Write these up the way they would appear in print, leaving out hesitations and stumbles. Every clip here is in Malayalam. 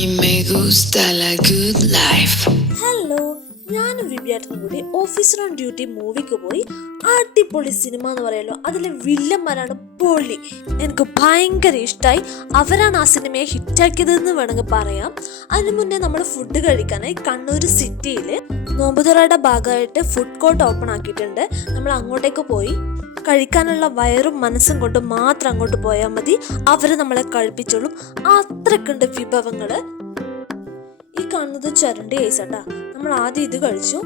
mí me gusta la good life. Hello, ഞാനും വിബിയാട്ടനും കൂടി ഓഫീസർ ഓൺ ഡ്യൂട്ടി മൂവിക്ക് പോയി. അടിപൊളി സിനിമ എന്ന് പറയുമല്ലോ. അതിലെ വില്ലന്മാരാണ് പൊളി. എനിക്ക് ഭയങ്കര ഇഷ്ടമായി. അവരാണ് ആ സിനിമയെ ഹിറ്റാക്കിയതെന്ന് വേണമെങ്കിൽ പറയാം. അതിന് മുന്നേ നമ്മൾ ഫുഡ് കഴിക്കാനായി കണ്ണൂർ സിറ്റിയിൽ നോമ്പുതുറയുടെ ഭാഗമായിട്ട് ഫുഡ് കോർട്ട് ഓപ്പൺ ആക്കിയിട്ടുണ്ട്. നമ്മൾ അങ്ങോട്ടേക്ക് പോയി കഴിക്കാനുള്ള വയറും മനസ്സും കൊണ്ട് മാത്രം അങ്ങോട്ട് പോയാൽ മതി. അവർ നമ്മളെ കഴിപ്പിച്ചോളും. അത്രക്കുണ്ട് വിഭവങ്ങൾ. ഈ കാണുന്നത് ചരണ്ടി ഐസാട്ടാ. നമ്മൾ ആദ്യം ഇത് കഴിച്ചു.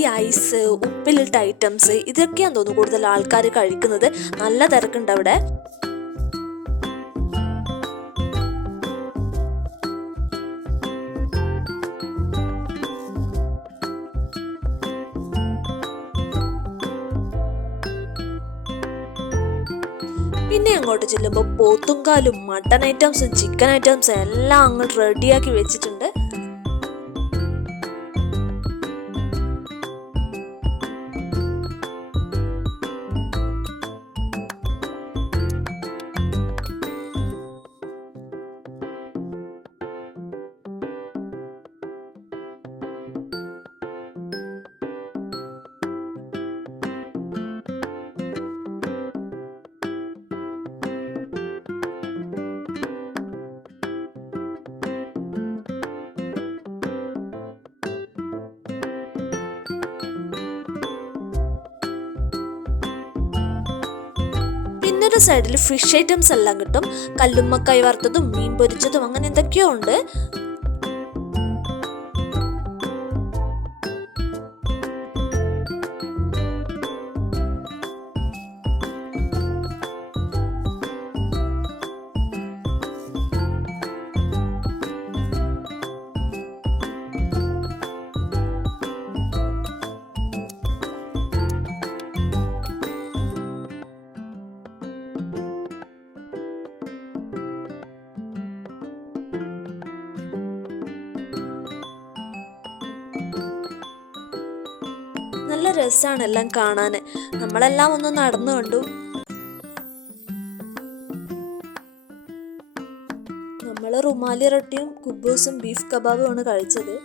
ഈ ഐസ്, ഉപ്പിലിട്ട ഐറ്റംസ് ഇതൊക്കെയാന്ന് തോന്നുന്നു കൂടുതൽ ആൾക്കാർ കഴിക്കുന്നത്. നല്ല തിരക്കുണ്ട് അവിടെ. പിന്നെ അങ്ങോട്ട് ചെല്ലുമ്പോൾ പോത്തുംകാലും മട്ടൺ ഐറ്റംസും ചിക്കൻ ഐറ്റംസും എല്ലാം അങ്ങോട്ട് റെഡിയാക്കി വെച്ചിട്ടുണ്ട്. പിന്നൊരു സൈഡിൽ ഫിഷ് ഐറ്റംസ് എല്ലാം കിട്ടും. കല്ലുമ്മക്കായ് വറുത്തതും മീൻ പൊരിച്ചതും അങ്ങനെ എന്തൊക്കെയോ ഉണ്ട്. നല്ല രസമാണ് എല്ലാം കാണാൻ. നമ്മളെല്ലാം ഒന്ന് നടന്നു കണ്ടു. നമ്മൾ റുമാലി റൊട്ടിയും കുബൂസും ബീഫ് കബാബും ആണ് കഴിച്ചത്.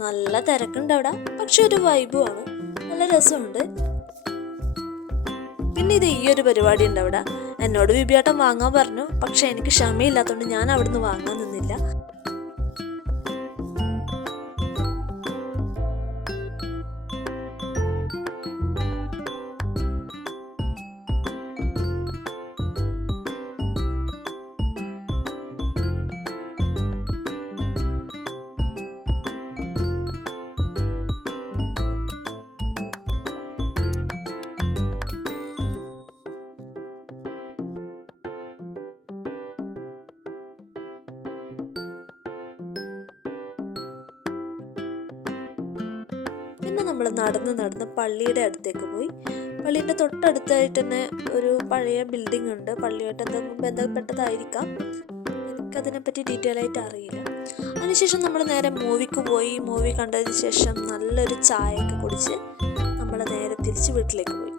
നല്ല തിരക്കുണ്ട് അവിടെ, പക്ഷെ ഒരു വൈബുമാണ്. നല്ല രസമുണ്ട്. പിന്നെ ഇത് ഈ ഒരു പരിപാടി ഉണ്ട് അവിടെ. എന്നോട് വിബിയാട്ടം വാങ്ങാൻ പറഞ്ഞു, പക്ഷെ എനിക്ക് ക്ഷമയില്ലാത്തതുകൊണ്ട് ഞാൻ അവിടുന്ന് വാങ്ങാൻ നിന്നില്ല. പിന്നെ നമ്മൾ നടന്ന് പള്ളിയുടെ അടുത്തേക്ക് പോയി. പള്ളീൻ്റെ തൊട്ടടുത്തായിട്ട് തന്നെ ഒരു പഴയ ബിൽഡിംഗ് ഉണ്ട്. പള്ളിയായിട്ട് എന്തെങ്കിലും ബന്ധപ്പെട്ടതായിരിക്കാം. എനിക്കതിനെപ്പറ്റി ഡീറ്റെയിൽ ആയിട്ട് അറിയില്ല. അതിനുശേഷം നമ്മൾ നേരെ മൂവിക്ക് പോയി. മൂവി കണ്ടതിന് ശേഷം നല്ലൊരു ചായയൊക്കെ കുടിച്ച് നമ്മൾ നേരെ തിരിച്ച് വീട്ടിലേക്ക് പോയി.